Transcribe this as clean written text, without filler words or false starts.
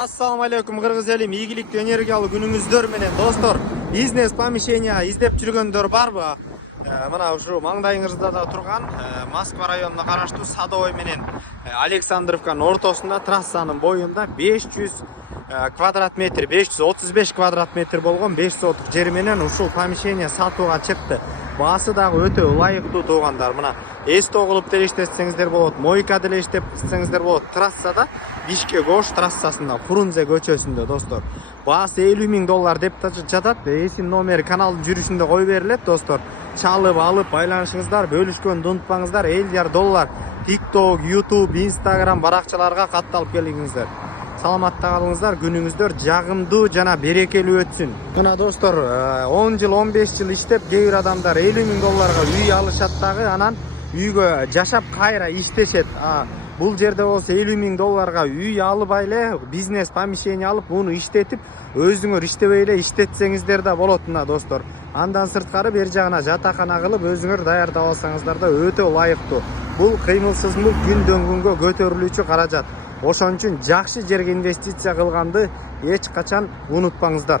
Assalamu alaikum Kırgız elim, ийгиликтүү энергиялуу күнүңүздөр менен достор. Бизнес помещение издеп жүргөндөр барбы? Мына ушу маңдайыңызда да турган Москва районуна караштуу Садовой менен Александровканын ортосунда, трассанын боюнда 500 квадрат метр, 535 квадрат метр болгон 5 соток жер менен ушул помещение сатууга чыкты. Баасы дагы өтө ылайыктуу туугандар. Мына эсто кылып деле иштетсеңиздер болот, мойка деле иштетсеңиздер болот. Трассада Бишкек Ош трассасында, Фрунзе көчөсүндө достор. Баасы 50 000 доллар деп жатат. Эсин номери каналдын жүрүшүндө кой берилет достор. Чалып алып байланышыңыздар, бөлүшкөндү унутпаңыздар. $50 TikTok, YouTube, Instagram баракчаларга катталып келиңиздер. Саламатта калыңыздар, күнүңүздөр жагымдуу жана берекелүү өтсүн. Мына достор, 10 жыл, 15 жыл иштеп, кээ бир адамдар 50 000 долларга үй алышат дагы, анан үйгө жашап кайра иштешет. Бул жерде болсо 50 000 долларга үй албай эле, бизнес помещение алып, муну иштетип, өзүңөр иштебей эле иштетсеңиздер да болот мына достор. Андан сырткары бер жагына жатакана кылып, өзүңөр даярдап алсаңыздар да өтө ылайыктуу. Бул кыймылсыздуу күндөн күнгө көтөрүлүүчү каражат. Ошон үчүн жакшы жерге инвестиция кылганды эч качан унутпаңыздар.